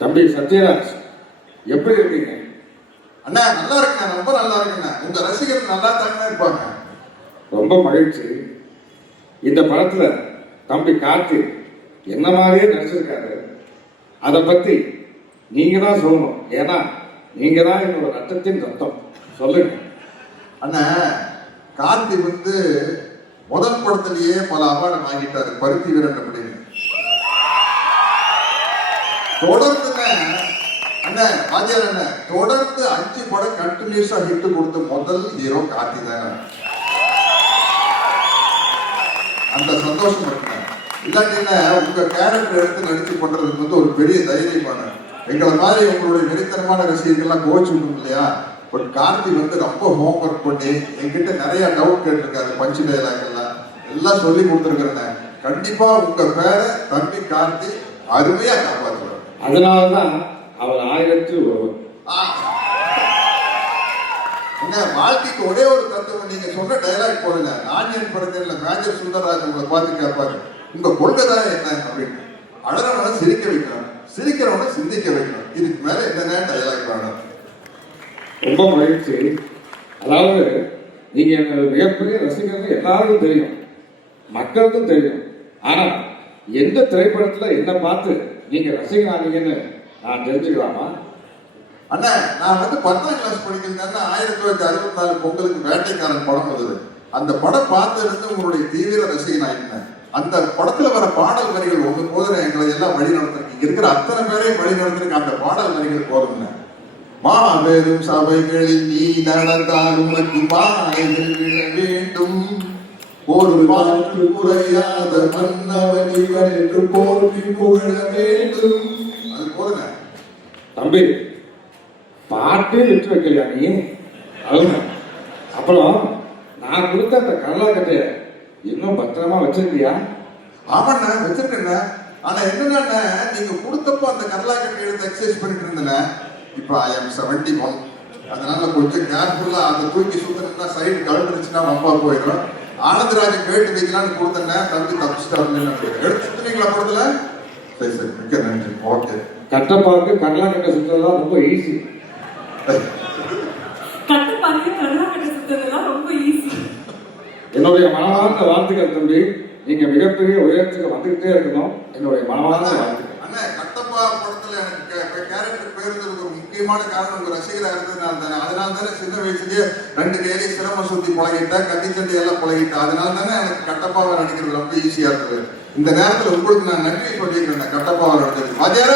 தம்பி சத்யராஜ், எப்படி இருக்கீங்க? அண்ணா நல்லா இருக்குண்ணா, ரொம்ப நல்லா இருக்குண்ணா. உங்க ரசிகர்கள் நல்லா தானே இருப்பாங்க. ரொம்ப மகிழ்ச்சி. இந்த படத்துல தம்பி கார்த்திக் என்ன மாதிரியே நடிச்சிருக்காரு. அதை பத்தி நீங்க தான் சொல்லணும். ஏன்னா நீங்க தான் என்னோட ரத்தத்தின் ரத்தம். சொல்லுங்க அண்ணா. கார்த்திக் முதல் படத்திலேயே பல அவார்டு வாங்கிட்டாரு. பருத்தி வீரன் அப்படின்னு தொடர்ந்து அண்ணா ராஜர் அண்ணா தொடர்ந்து 5 படம் கண்டினியூஸா ஹிட் கொடுத்த முதல் ஹீரோ கார்த்திக் தானே. அந்த சந்தோஷம் இருக்குங்க. இல்லாட்டின்னா உங்க கேரக்டர் எடுத்து நடிச்சு பண்றதுக்கு ஒரு பெரிய தைரியமான எங்களை மாதிரி உங்களுடைய வெறித்தனமான ரசிகர்கள்லாம் கோச்சு விடும் இல்லையா. பட் கார்த்திக் ரொம்ப ஹோம் ஒர்க் பண்ணி என்கிட்ட நிறைய டவுட் கேட்டிருக்காரு. பஞ்சு டைலாக் எல்லாம் சொல்லி கொடுத்துருக்கிறேன். கண்டிப்பா உங்க பேரை தம்பி கார்த்திக் அருமையா காப்பாற்றுவார். அதனாலதான் அவர் 1001. வாழ்க்கைக்கு ஒரே ஒரு தத்துவம். நீங்க சொன்ன டைலாக் போடுங்க. ஆனியன் படத்துல மேஜர் சுந்தரராஜ் உங்களை பார்த்து கேட்பாரு, உங்க கொள்கை தான் என்ன அப்படின்னு. அழகவனை சிரிக்க வைக்கணும், சிரிக்கிறவனை சிந்திக்க வைக்கணும். இதுக்கு மேல என்ன டைலாக் வேணும்? ரொம்ப மகிழ்ச்சி. அதாவது நீங்க மிகப்பெரிய ரசிகர்கள் எல்லாருக்கும் தெரியும், மக்களுக்கும் தெரியும். ஆனா எந்த திரைப்படத்துல என்ன பார்த்து நீங்க ரசிகனானீங்கன்னு நான் தெரிஞ்சுக்கலாமா? அண்ணா நான் 10ஆம் கிளாஸ் படிக்கிறேன். 1964 பொங்கலுக்கு வேட்டைக்காரன் படம் வந்தது. அந்த படம் பார்த்து உங்களுடைய தீவிர ரசிகன் ஆயிட்டேன். அந்த படத்துல வர பாடல் வரிகள் ஒன்று போதும் எங்களை எல்லாம் வழி நடத்திருக்கு. இங்க இருக்கிற அத்தனை பேரையும் வழி நடத்திருக்கு அந்த பாடல் வரிகள் போதும்னு. மாபெரும் சபைகளில் நீ நடந்தால் உனக்கு பானைகள் விழ வேண்டும், ஒரு மாற்று குறையாத மன்னவன் இவன் என்று போற்றி புகழ வேண்டும். அது போதுங்க தம்பி. பாட்டே விட்டு வைக்கலையா நீ? அதுங்க. அப்புறம் நான் கொடுத்த அந்த கரலாக்கட்டைய இன்னும் பத்திரமா வச்சிருக்கியா? ஆமாண்ணா வச்சிருக்கேண்ணா. ஆனா என்னன்னா நீங்க கொடுத்தப்போ அந்த கரலாக்கட்டை எடுத்து எக்ஸசைஸ் பண்ணிட்டு இருந்தேன். இப்ப I am 71. அதனால கொஞ்சம் கேர்ஃபுல்லா அதை தூக்கி சுத்தணும்னா சைடு கழுந்துருச்சுன்னா வம்பா போயிடும். ஆனந்தராஜ் கேட்டு வைக்கலான்னு கொடுத்தேன். தம்பி தப்பிச்சுட்டாருன்னு எடுத்து சுத்துனீங்களா படத்துல? சரி சரி, மிக்க நன்றி. ஓகே. கட்டப்பாக்கு கரலாக்கட்டை சுத்தலாம் ரொம்ப ஈஸி. என்னுடைய மனமார்ந்த வாழ்த்துக்கள் தம்பி. நீங்க மிகப்பெரிய உயரத்துக்கு வந்துகிட்டே இருக்கணும். என்னுடைய மனமார்ந்த வாழ்த்துக்கள். அண்ணா கட்டப்பா படத்துல எனக்கு கேரக்டர் பேருந்தது ஒரு முக்கியமான காரணம் உங்க ரசிகரா இருந்ததுனால தானே. அதனால தானே சின்ன வயசுலயே 2 கையிலே சிரம சுத்தி பழகிட்டேன், கத்தி சண்டை எல்லாம் பழகிட்டேன். அதனால தானே எனக்கு கட்டப்பாவை நடிக்கிறது ரொம்ப ஈஸியா இருந்தது. இந்த நேரத்துல உங்களுக்கு நான் நன்றி சொல்லியிருக்கேன். கட்டப்பாவை நடிச்சது வாத்தியார